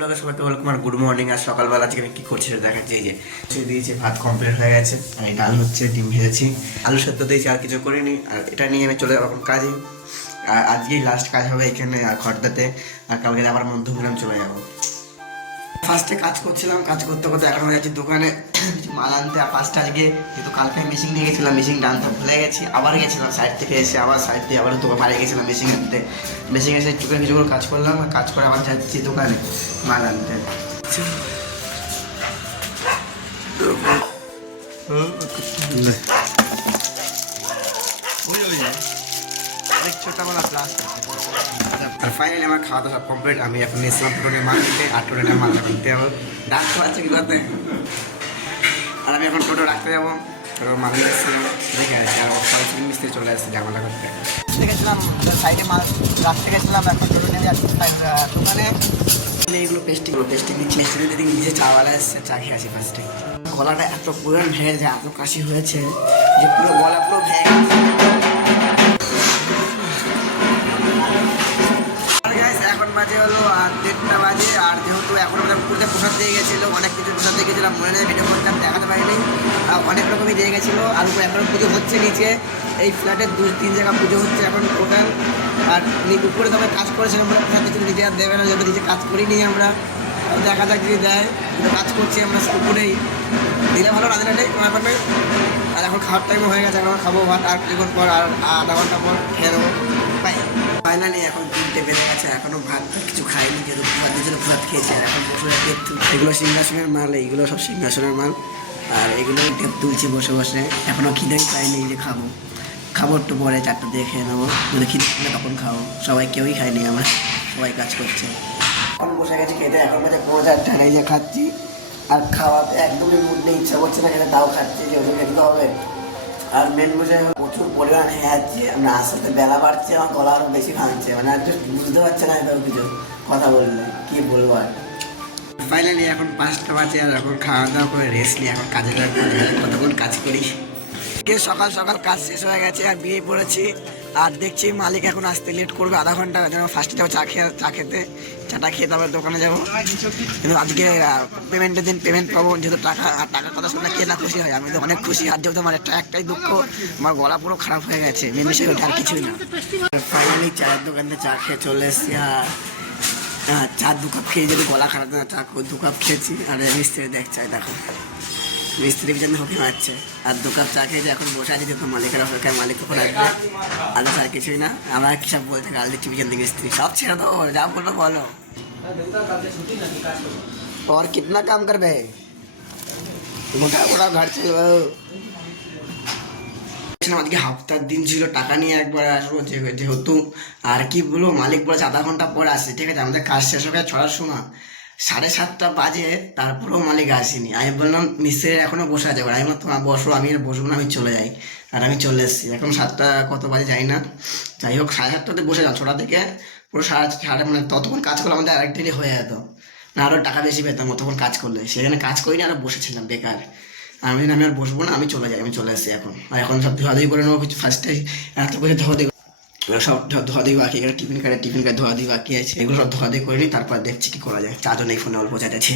ব্লগে সবাইকে ওয়েলকাম আর good morning. আর সকালবেলা আজকে আমি কী করছি সেটা দেখাচ্ছি। এই যে দিয়েছি, ভাত কমপ্লিট হয়ে গেছে, আমি ডাল হচ্ছে, ডিম ভেজেছি, আলু সেদ্ধ দিয়েছি, আর কিছু করিনি। আর এটা নিয়ে আমি চলে যাবো কাজে। আর আজকেই লাস্ট কাজ হবে এখানে আর খড়দাতে। আর কালকে আবার মধ্যগ্রাম চলে যাবো। ফার্স্টে কাজ করছিলাম, কাজ করতে করতে এখন হয়ে যাচ্ছি দোকানে মাল আনতে। আর ফার্স্টে আজকে যেহেতু কালকে মেশিন নিয়ে গেছিলাম, মেশিনটা আনতে ভুলে গেছি, আবার গেছিলাম সাইড থেকে এসে, আবার সাইড দিয়ে আবার দোকান বাড়ি গেছিলাম মেশিন আনতে। মেশিন এসে চুপে কিছু কাজ করলাম, কাজ করে আবার যাচ্ছি দোকানে মাল আনতে। ছোটবেলা ক্লাস। আর ফাইনালি আমার খাওয়া দাওয়া সব কমপ্লিট। আমি এখন এসলাম টোটনের মাল নিতে, আর টোটনের মাল কিনতে যাবো। ডাকতে পারছে কি করতে। আর আমি এখন টোটো রাখতে যাবো, টোটোর মাল এসেছিলাম দেখে আসছি। আর সবাই মিস্ত্রি চলে আসছে ঝামেলা করতে। গেছিলাম সাইডে মাল রাখতে গেছিলাম, এখন টোটো নিয়ে যাচ্ছি দোকানে। এইগুলো পেস্টিং নিচ্ছি, পেস্টিং দিদি নিজে চাওয়ালা এসছে, চা খেয়ে আসি ফার্স্টে। গলাটা এত পুরো ভেঙে যায়, এত কাশি হয়েছে যে পুরো গলা পুরো ভেঙে গেছে। এখন বাজে হলো 8:30 বাজে। আর যেহেতু এখন আমাদের পুকুরতে প্রসাদ দিয়ে গেছিলো, অনেক কিছু প্রসাদ দিয়ে গেছিলাম, মনে নেই ভিডিও করতে আমি দেখাতে পারিনি। অনেক রকমই দিয়ে গেছিলো। আর এখন পুজো হচ্ছে নিচে, এই ফ্ল্যাটের 2-3 জায়গা পুজো হচ্ছে এখন টোটাল। আর উপরে তো আমরা কাজ করেছিলাম, আমরা প্রসাদ দিচ্ছি, নিজে আর দেবে না, যদি নিজে কাজ করিনি আমরা। দেখা যাক যদি দেয়, কাজ করছি আমরা পুকুরেই, দিলে ভালো, রাজনাটাই কোনো ব্যাপার নেই। আর এখন খাওয়ার টাইমও হয়ে গেছে, এখন খাবো ভাত আর কিছুক্ষণ পর, আর আধা ঘন্টা পর খেয়ে নেবো। ফাইনালি এখন 3টে বেজে গেছে, এখনো ভাত কিছু খাইনি, যেহেতু ভাতের জন্য ভাত খেয়েছি। আর এখন বসে এগুলো সিংহাসনের মাল, এইগুলো সব সিংহাসনের মাল। আর এগুলো টেপ তুলছি বসে বসে, এখনো খিদেই পাইনি যে খাবো একটু পরে 4টা দিয়ে খেয়ে নেবো, যদি খিদে পেলে তখন খাবো। সবাই কেউই খায়নি, আমার সবাই কাজ করছে। এখন বসে গেছি খেতে, এখন বাজে 4:30, এই যে খাচ্ছি। আর খাওয়াতে একদমই মুড নেই, ইচ্ছা করছে না খেতে, তাও খাচ্ছি, যেহেতু খেতে হবে। আর মেন বিষয় প্রচুর পরিমাণ হয়ে যাচ্ছে, আমরা আস্তে আস্তে বেলা বাড়ছে, আমার গলা আরও বেশি ভাঙছে, মানে আর বুঝতে পারছে না এটাও কিছু কথা বললে কী বলবো। আর ফাইনালি এখন 5টা বাজে, আর এখন খাওয়া দাওয়া করে রেস্ট নিয়ে এখন কাজে কতক্ষণ কাজ করি। সকাল সকাল কাজ শেষ হয়ে গেছে, আর বিয়ে পড়েছি। আর দেখছি মালিক এখন আসতে লেট করবে আধা ঘন্টা, যেন ফার্স্টে যাবো চা খেতে, চাটা খেয়ে তারপর দোকানে যাবো। কিন্তু আজকে পেমেন্টের দিন পেমেন্ট পাবো, যেহেতু টাকার কথা শুনে কে না খুশি হয়, আমি তো অনেক খুশি। আর যেহেতু আমার একটাই দুঃখ, আমার গলা পুরো খারাপ হয়ে গেছে, মেন বিষয় ওটা, আর কিছুই না। ফাইনালি চায়ের দোকানে চা খেয়ে চলে এসেছি। আর চা 2 কাপ খেয়ে, যদি গলা খারাপ না, চা 2 কাপ খেয়েছি। আর মিস্ত্রি দেখছে, দেখো মিস্ত্রি পিছনে হোকে মারছে। আর 2 কাপ চা খেয়েছে, এখন বসে আছে, যেহেতু মালিকের অপেক্ষায়, মালিক কখন আসবে। আর আর কিছুই না, আমরা কি সব বলতে গাল দিচ্ছি পিছন থেকে মিস্ত্রি, সব ছেড়ে দাও, যা বলবো বলো। और कितना काम कर बे, মোটা মোটা ঘর চলবো। আজকে হাফতার দিন ছিল, টাকা নিয়ে একবার আসবো যেহেতু। আর কি বলবো, মালিক বলেছে আধা ঘন্টা পর আসে, ঠিক আছে। আমাদের কাজ শেষ হয়ে 6টার সময়, 7:30 বাজে, তারপরেও মালিক আসেনি। আমি বললাম মিস্ত্রি এখনো বসে আছে, আমি তোমার বসো, আমি আর বসবো না, আমি চলে যাই। আর আমি চলে এসেছি, এখন 7টা কত বাজে যাই না, যাই হোক 7:30টাতে বসে যাও, 6টা থেকে পুরো সাড়ে মানে ততক্ষণ কাজ করলে আমাদের আরেক দেরি হয়ে যেত, না আরও টাকা বেশি পেতাম ততক্ষণ কাজ করলে। সেখানে কাজ করিনি, আরও বসেছিলাম বেকার। আমি আর বসবো না, আমি চলে যাই, আমি চলে এসেছি এখন। আর এখন সব ধোয়াধুয়ি করে নেবো, কিছু ফার্স্টে এত করে ধোয়াধুয়ি, সব ধোয়াধুয়ি বাকি, এখানে টিফিন কার্ড ধোয়াধুয়ি বাকি আছে, এগুলো সব ধোয়াধুয়ি করে নিই, তারপর দেখছি কি করা যায়। চার্জও নেই ফোনে, অল্প চার্জ আছে।